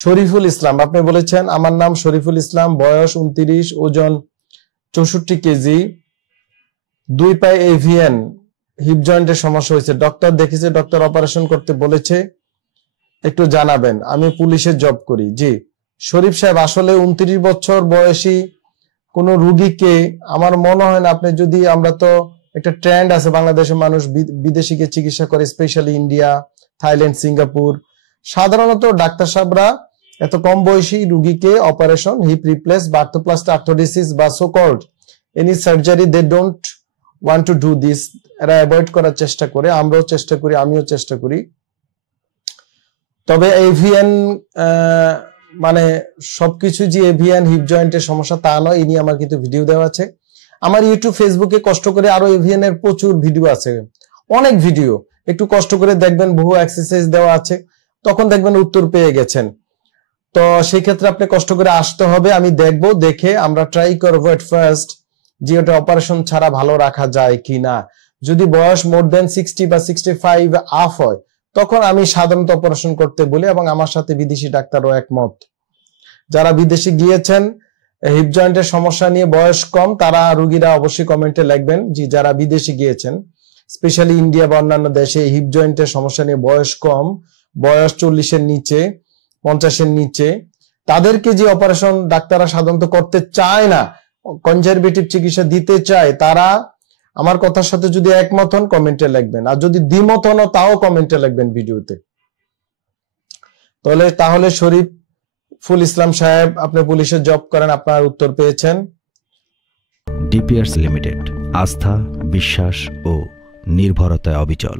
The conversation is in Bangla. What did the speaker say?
শরীফুল ইসলাম, আপনি বলেছেন আমার নাম শরীফুল ইসলাম, বয়স 29, ওজন 64 কেজি, 2 পায়ে এভিএন হিপ জয়েন্টের সমস্যা হয়েছে, ডক্টর দেখেছে, ডক্টর অপারেশন করতে বলেছে, একটু জানাবেন। আমি পুলিশে জব করি। জি শরীফ সাহেব, আসলে 29 বছর বয়সী কোন রোগীকে আমার মনে হয় না আপনি যদি, আমরা তো একটা ট্রেন্ড আছে বাংলাদেশের মানুষ বিদেশে গিয়ে চিকিৎসা করে, স্পেশালি ইন্ডিয়া, থাইল্যান্ড, সিঙ্গাপুর। সাধারণত ডাক্তার সাহেবরা এত কম বয়সী রোগীকে অপারেশন, হিপ রিপ্লেস বা আর্থ্রোপ্লাস্টি, আর্থ্রোডিসিস বা so called any surgery, they don't want to do this. এরা অ্যাভয়েড করার চেষ্টা করে, আমরাও চেষ্টা করি, আমিও চেষ্টা করি। তবে এভিএন মানে সবকিছু যে এভিএন হিপ জয়েন্টের সমস্যা তা নয়, এই নিয়ে আমার কিন্তু ভিডিও দেওয়া আছে আমার ইউটিউব, ফেসবুকে। কষ্ট করে আরো এভিএন এর প্রচুর ভিডিও আছে, অনেক ভিডিও, একটু কষ্ট করে দেখবেন, বহু এক্সারসাইজ দেওয়া আছে, তখন দেখবেন উত্তর পেয়ে গেছেন। তো সেই ক্ষেত্রে আপনি কষ্ট করে আসতে হবে, আমি দেখব, দেখে আমরা ট্রাই করবো এট ফার্স্ট যে ওটা অপারেশন ছাড়া ভালো রাখা যায় কিনা। যদি বয়স মোর দেন 60 বা 65 আপ হয়, তখন আমি সাধারণত অপারেশন করতে বলি, এবং আমার সাথে বিদেশি ডাক্তারও একমত। যারা বিদেশে গিয়েছেন হিপ জয়েন্টের সমস্যা নিয়ে, বয়স কম, তারা রোগীরা অবশ্যই কমেন্টে লিখবেন যে যারা বিদেশে গিয়েছেন, স্পেশালি ইন্ডিয়া বা অন্যান্য দেশে হিপ জয়েন্টের সমস্যা নিয়ে, বয়স কম, বয়স 40-এর নিচে, 50-এর নিচে, তাদেরকে যে অপারেশন ডাক্তাররা সাধারণত করতে চায় না, কনজারভেটিভ চিকিৎসা দিতে চায়, তারা আমার কথার সাথে যদি একমত হন কমেন্টে লিখবেন, আর যদি দ্বিমত হন তাও কমেন্টে লিখবেন ভিডিওতে। তাহলে শরীফুল ইসলাম সাহেব, আপনি পুলিশে জব করেন, আপনার উত্তর পেয়েছেন। ডিপিআরস লিমিটেড, আস্থা, বিশ্বাস ও নির্ভরতায় অবিচল।